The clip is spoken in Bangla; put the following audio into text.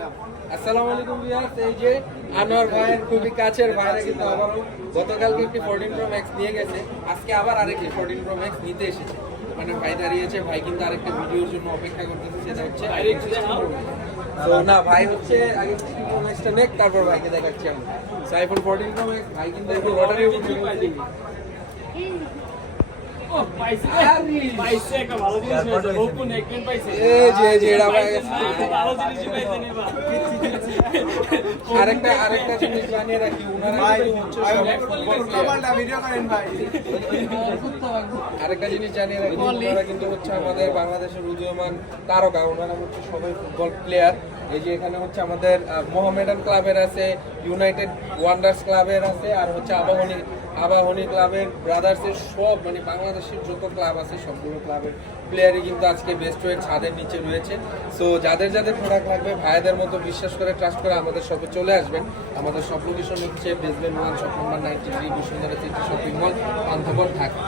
আসসালামু আলাইকুম ভিউয়ার্স, এই যে আনোয়ার ভাইয়ের খুবই কাছের ভাইরা কিন্তু আবারও গতকালকে একটি 14 প্রো ম্যাক্স নিয়ে গেছে, আজকে আবার আরেকটি 14 প্রো ম্যাক্স নিতে এসেছে। মানে ভাই দাঁড়িয়েছে, ভাই কিন্তু আরেকটা ভিডিওর জন্য অপেক্ষা করতেছে, সেটা হচ্ছে তো না ভাই হচ্ছে আগে 16 প্রো ম্যাক্সটা নেক, তারপর ভাইকে দেখাচ্ছি আমি। আইফোন 14 প্রো ম্যাক্স ভাই কিন্তু একটু লটারি আরেকটা জিনিস জানিয়ে রাখি, ওনারা কিন্তু হচ্ছে আমাদের বাংলাদেশের উদীয়মান তারকা, ওনারা হচ্ছে সবাই ফুটবল প্লেয়ার। এই যে এখানে হচ্ছে আমাদের মোহামেডান ক্লাবের আছে, ইউনাইটেড ওয়ান্ডার্স ক্লাবের আছে, আর হচ্ছে আবাহনী ক্লাবের, ব্রাদার্সের, সব মানে বাংলাদেশের যত ক্লাব আছে সবগুলো ক্লাবের প্লেয়ারই কিন্তু আজকে বেস্ট ওয়ের ছাদের নিচে রয়েছে। সো যাদের প্রোডাক্ট লাগবে ভাইদের মতো বিশ্বাস করে ট্রাস্ট করে আমাদের শপে চলে আসবেন। আমাদের সব লোকেশন হচ্ছে basement 1 shop number 93 Bashundhara city shopping mall, Panthapath, Dhaka.